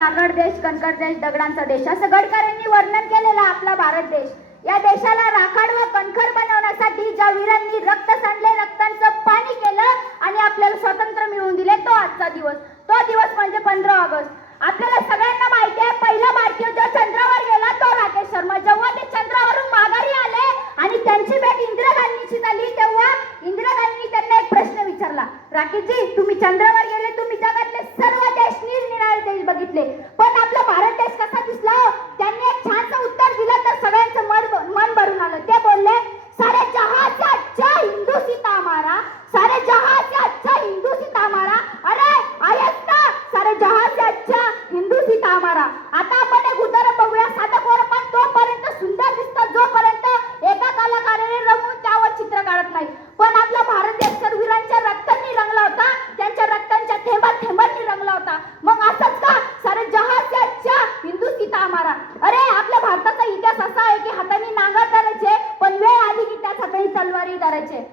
नागड देश कणकड देश दगडांचा देश. असं गडकरींनी वर्णन केलेला आपला भारत देश. या देशाला राखाड व कणखर बनवण्यासाठी ज्या वीरांनी रक्त सांडले रक्तांचं पाणी केलं आणि आपल्याला स्वातंत्र्य मिळवून दिले तो आजचा दिवस. तो दिवस म्हणजे पंधरा ऑगस्ट. आपल्याला सगळ्यांना माहिती आहे पहिला भारतीय जो चंद्रावर गेला तो राकेश शर्मा. जेव्हा ते चंद्रावरून माघारी आले आणि त्यांची भेट इंदिरा गांधीची झाली तेव्हा इंदिरा गांधींनी त्यांना एक प्रश्न विचारला. राकेशजी तुम्ही चंद्रावर गेले तुम्ही जगातले सर्व देश निरनिराळे देश बघितले पण आपला भारत देश कसा दिसला हो? त्यांनी एक छानसं उत्तर दिलं तर सगळ्यांचं मन मन भरून आलं ते बोलले सारे जहां से अच्छा हिंदू सीता हमारा सारे जहां से अच्छा हिंदू सीता हमारा अरे आहेस ना सारे जहां से अच्छा हिंदू सीता हमारा आता आपण एक उदाहरण बघूया साधं पोरं पण तोपर्यंत सुंदर दिसतात जोपर्यंत एका कलाकाराने रंगून त्यावर चित्र काढत नाही पण आपला भारत देश तर वीरांच्या रक्तांनी रंगला होता त्यांच्या रक्तांच्या थेंबात थेंबांनी रंगला होता मग असंच का सारे जहां से अच्छा हिंदू सीता हमारा अरे आपल्या भारताचा इतिहास असा आहे की हाताने नांगर धरायचे पण वेळ आली की त्याच हाताने तलवारी धरायचे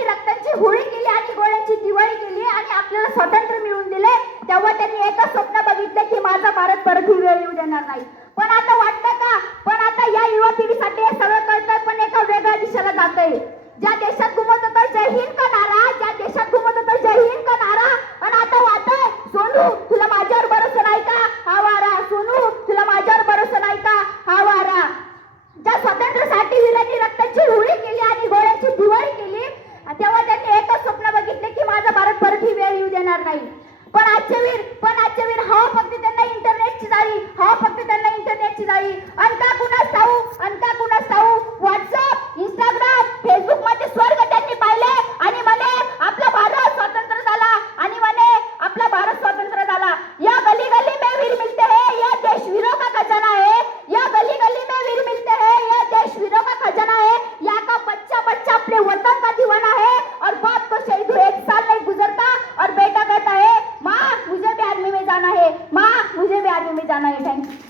त्यांनी वीरांनी रक्ताची होळी केली आणि गोळ्याची दिवाळी केली आणि आपल्याला स्वातंत्र्य मिळवून दिले तेव्हा त्यांनी एकच स्वप्न बघितलं की माझा भारत परत ही वेळ येऊ देणार नाही. पण आता वाटतं का? पण आता या युवा पिढीसाठी हे सगळं कळतंय पण एका वेगळ्या दिशेला जातंय. ज्या देशात घुमत होता जय हिंद का नारा? ज्या देशात घुमत होता जय हिंद का नारा? पण आता वाटतंय सोनू तुला माझ्यावर भरोसा नाही का? हा वारा सोनू तुला माझ्यावर भरोसा नाही का? हा वारा. ज्या स्वातंत्र्यासाठी वीरांनी रक्ताची होळी केली आणि गोळ्याची दिवाळी केली तेव्हा त्यांनी एकच स्वप्न बघितले की माझा भारत परत येणार नाही. पण आजचे वीर पण आजचे वीर हवा फक्त त्यांना इंटरनेटची जाळी हवा फक्त त्यांना इंटरनेटची जाळी. अनका कुणास ठाऊ अनका कुणास ठाऊ व्हॉट्सअप इंस्टाग्राम फेसबुकमध्ये स्वर्ग त्यांनी पाहिले आणि म्हणे आपला भारत स्वतंत्र झाला आणि म्हणे आपला भारत स्वतंत्र झाला या गली गली में वीर मिलते हैं यह देश वीरों का खजाना है या गली गली में वीर मिलते हैं यह देश वीरों का खजाना है यहाँ का बच्चा बच्चा अपने वतन का दीवाना है और बाप को शहीद हुए एक साल नहीं गुजरता और बेटा कहता है माँ मुझे भी आर्मी में जाना है। माँ मुझे भी आर्मी में जाना है थैंक यू